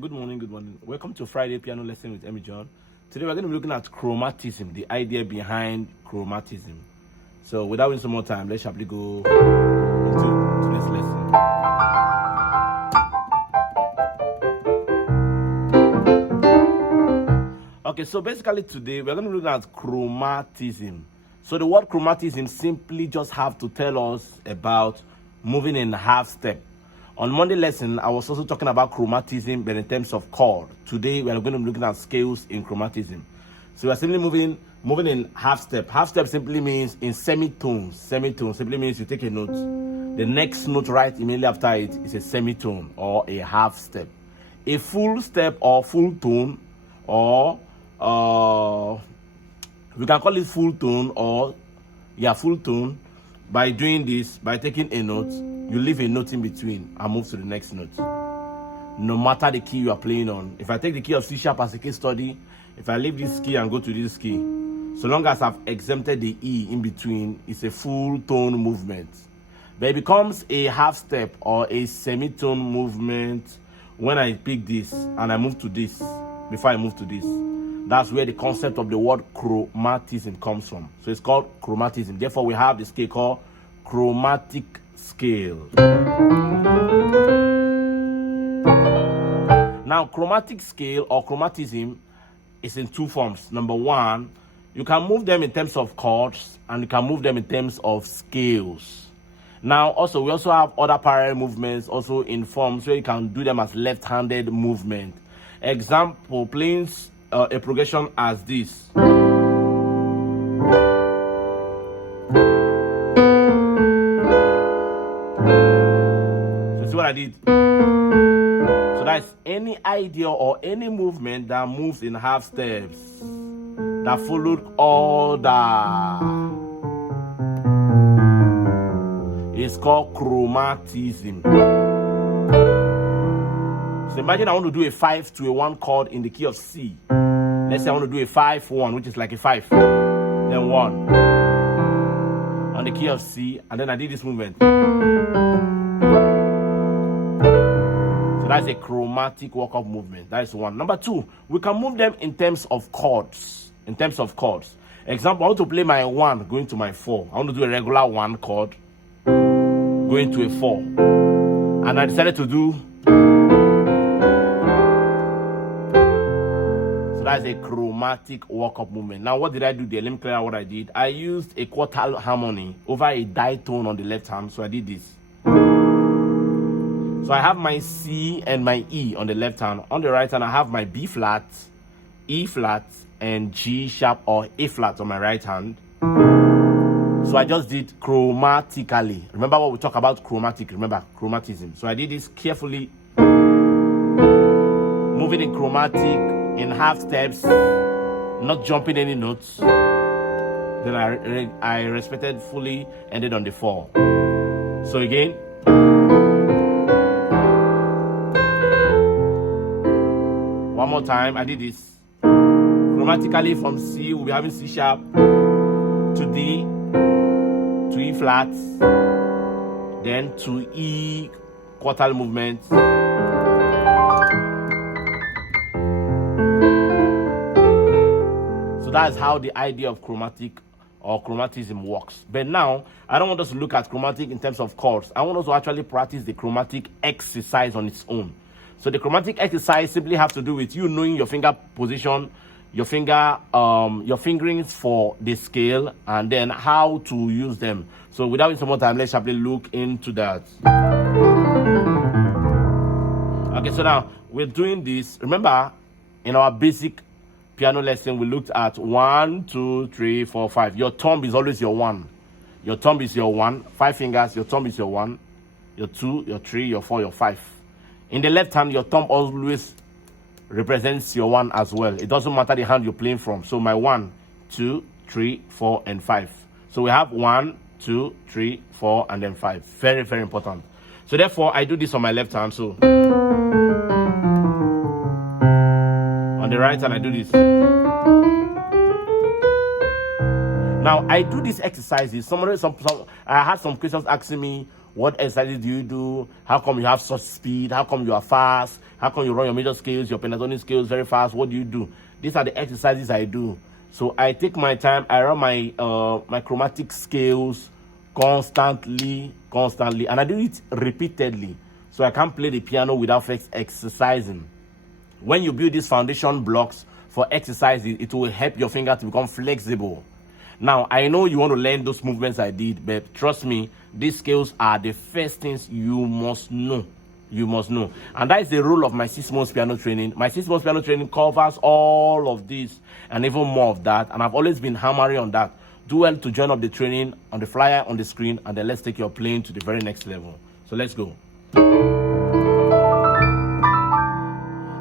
Good morning. Welcome to Friday Piano Lesson with Emmy John. Today we're going to be looking at chromatism, the idea behind chromatism. So without wasting more time, let's sharply go into today's lesson. Okay, so basically today we're going to be looking at chromatism. So the word chromatism simply just have to tell us about moving in half step. On Monday lesson, I was also talking about chromatism, but in terms of chord. Today, we are going to be looking at scales in chromatism. So we are simply moving in half step. Half step simply means in semitones. Semitone simply means you take a note. The next note right immediately after it is a semitone or a half step. A full step or full tone, or we can call it full tone or full tone. By doing this, by taking a note, you leave a note in between and move to the next note. No matter the key you are playing on. If I take the key of C sharp as a case study, if I leave this key and go to this key, so long as I've exempted the E in between, it's a full tone movement. But it becomes a half step or a semitone movement when I pick this and I move to this before I move to this. That's where the concept of the word chromatism comes from. So it's called chromatism. Therefore, we have the scale called chromatic scale. Now, chromatic scale or chromatism is in two forms. Number one, you can move them in terms of chords and you can move them in terms of scales. Now, we also have other parallel movements also in forms where you can do them as left-handed movement. Example, playing a progression as this. So see what I did? So that's any idea or any movement that moves in half steps that followed order. It's called chromatism. So imagine I want to do a 5 to a 1 chord in the key of C. Let's say I want to do a 5-1, which is like a 5, then 1 on the key of C, and then I did this movement. So that's a chromatic walk-up movement. That is one. Number two, we can move them in terms of chords. Example, I want to play my 1 going to my 4. I want to do a regular 1 chord going to a 4. And I decided to do. So that's a chromatic walk-up movement. Now, what did I do there? Let me clear out what I did. I used a quartal harmony over a ditone on the left hand. So I did this. So I have my C and my E on the left hand. On the right hand, I have my B flat, E flat, and G sharp or A flat on my right hand. So I just did chromatically. Remember what we talk about chromatic? Remember chromatism. So I did this carefully, moving in chromatic in half steps, not jumping any notes. Then I respected fully, ended on the 4. So again, one more time, I did this. Chromatically from C, we'll be having C sharp to D, to E flat, then to E quartal movement. So that's how the idea of chromatic or chromatism works. But now, I don't want us to look at chromatic in terms of chords. I want us to actually practice the chromatic exercise on its own. So the chromatic exercise simply has to do with you knowing your finger position, your fingerings for the scale, and then how to use them. So without wasting more time, let's sharply look into that. Okay, so now we're doing this. Remember, in our basic piano lesson, we looked at 1, 2, 3, 4, 5. Your thumb is always your 1. Your thumb is your 1. 5 fingers, your thumb is your 1. Your 2, your 3, your 4, your 5. In the left hand, your thumb always represents your 1 as well. It doesn't matter the hand you're playing from. So my 1, 2, 3, 4, and 5. So we have 1, 2, 3, 4, and then 5. Very, very important. So therefore, I do this on my left hand. So on the right hand, I do this. Now, I do these exercises. I had some questions asking me, what exercises do you do? How come you have such speed? How come you are fast? How come you run your major scales, your pentatonic scales very fast? What do you do? These are the exercises I do. So I take my time. I run my my chromatic scales constantly, and I do it repeatedly. So I can't play the piano without first exercising. When you build these foundation blocks for exercises, it will help your finger to become flexible. Now, I know you want to learn those movements I did, but trust me, these skills are the first things you must know. You must know. And that is the role of my 6 months piano training. My 6 months piano training covers all of this and even more of that. And I've always been hammering on that. Do well to join up the training on the flyer on the screen, and then let's take your playing to the very next level. So let's go.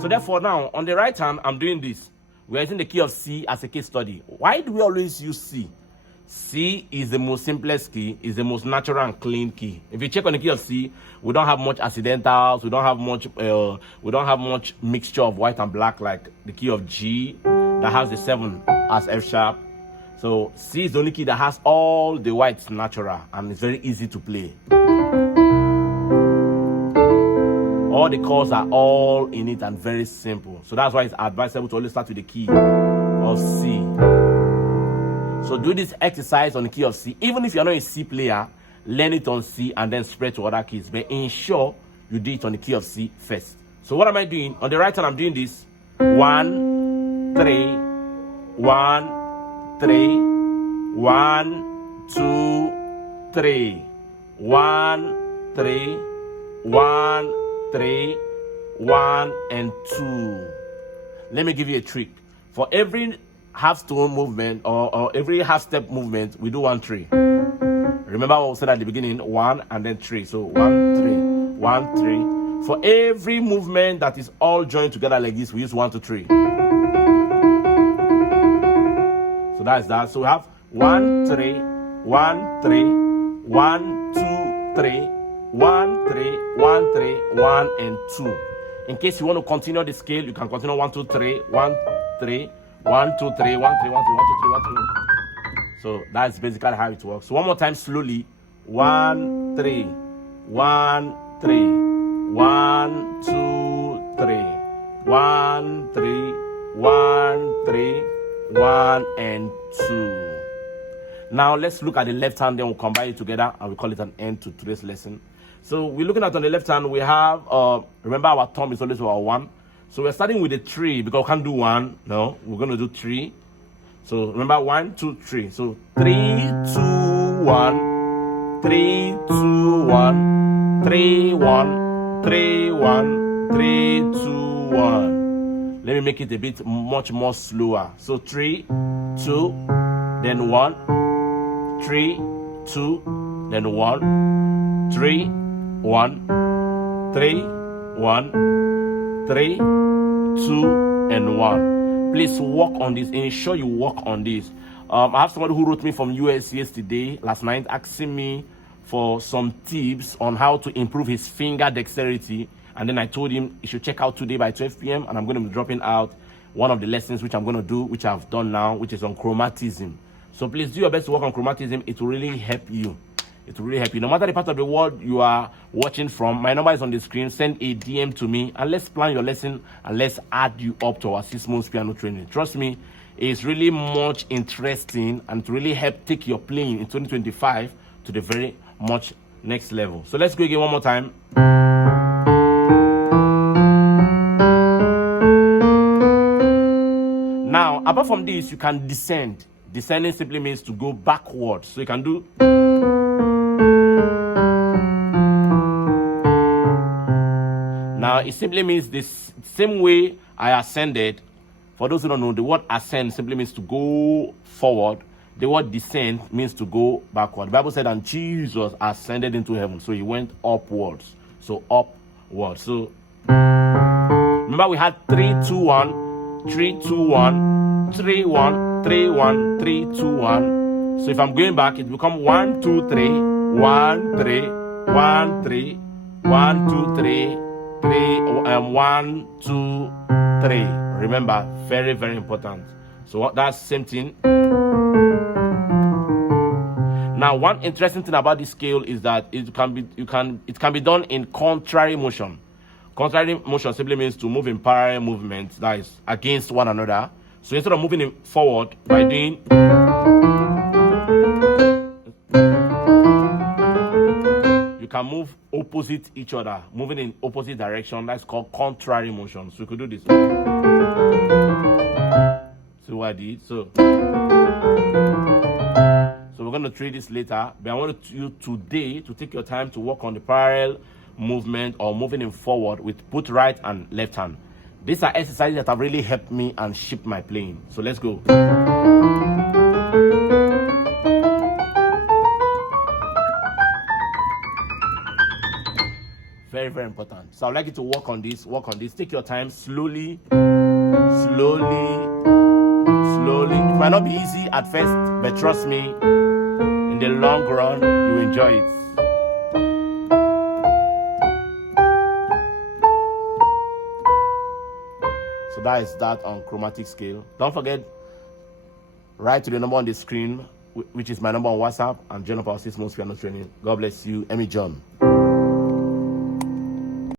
So therefore now, on the right hand, I'm doing this. We're using the key of C as a case study. Why do we always use C? C is the most simplest key, is the most natural and clean key. If you check on the key of C, we don't have much accidentals, we don't have much mixture of white and black like the key of G that has the 7 as F sharp. So C is the only key that has all the whites natural, and it's very easy to play. All the chords are all in it and very simple. So that's why it's advisable to always start with the key of C. So do this exercise on the key of C. Even if you're not a C player, learn it on C and then spread to other keys. But ensure you do it on the key of C first. So what am I doing? On the right hand, I'm doing this. 1, 3, 1, 3, 1, 2, 3. 1, 3, 1, 3, 1, and 2. Let me give you a trick. For every half tone movement or every half step movement, we do 1, 3. Remember what we said at the beginning, 1 and then 3. So 1, 3, 1, 3. For every movement that is all joined together like this, we use 1, 2, 3. So that's that. So we have 1, 3, 1, 3, 1, 2, 3. 1, 3, 1, 3, 1, and 2. In case you want to continue the scale, you can continue 1, 2, 3, 1, 3, 1, 2, 3, 1, 3, 1, 3, 1, 2, 3, 1, 3. So that's basically how it works. So one more time slowly. 1, 3, 1, 3, 1, 2, 3, 1, 3, 1, 3, 1, and 2. Now let's look at the left hand, then we'll combine it together and we call it an end to today's lesson. So we're looking at on the left hand, we have, remember our thumb is always our 1. So we're starting with the 3 because we can't do 1. No, we're going to do 3. So remember 1, 2, 3. So 3, 2, 1, 3, 2, 1, 3, 1, 3, 1, 3, 2, 1. Let me make it a bit much more slower. So 3, 2, then 1, 3, 2, then 1, 3, 1, 3, 1, 3, 2, and 1. Please work on this. Ensure you work on this. I have somebody who wrote me from US yesterday, last night, asking me for some tips on how to improve his finger dexterity. And then I told him he should check out today by 12 p.m. And I'm going to be dropping out one of the lessons which I'm going to do, which I've done now, which is on chromatism. So please do your best to work on chromatism. It will really help you. It will really help you. No matter the part of the world you are watching from, my number is on the screen. Send a DM to me and let's plan your lesson and let's add you up to our 6 months piano training. Trust me, it's really much interesting and to really help take your playing in 2025 to the very much next level. So let's go again one more time. Now, apart from this, you can descend. Descending simply means to go backwards. So you can do. Now, it simply means this same way I ascended. For those who don't know, the word ascend simply means to go forward. The word descend means to go backward. The Bible said, and Jesus ascended into heaven. So he went upwards. So upwards. So remember we had 3, 2, 1, 3, 2, 1, 3, 1, 3, 1, 3, 2, 1, So if I'm going back, it become 1, 2, 3, 1, 3, 1, 3, 1, 2, 3, 3, 1, 2, 3. Remember, very, very important. So that's same thing. Now, one interesting thing about this scale is that it can be done in contrary motion. Contrary motion simply means to move in parallel movements, that is against one another. So instead of moving it forward by doing, you can move opposite each other, moving in opposite direction. That's called contrary motion. So we could do this. So what I did. So we're going to treat this later, but I want you today to take your time to work on the parallel movement or moving in forward with both right and left hand. These are exercises that have really helped me and shaped my playing. So let's go. Very, very important. So I'd like you to work on this. Take your time slowly, slowly, slowly. It might not be easy at first, but trust me, in the long run, you enjoy it. So that is that on chromatic scale. Don't forget, write to the number on the screen, which is my number on WhatsApp, and join up our 6 months piano training. God bless you, Emmy John.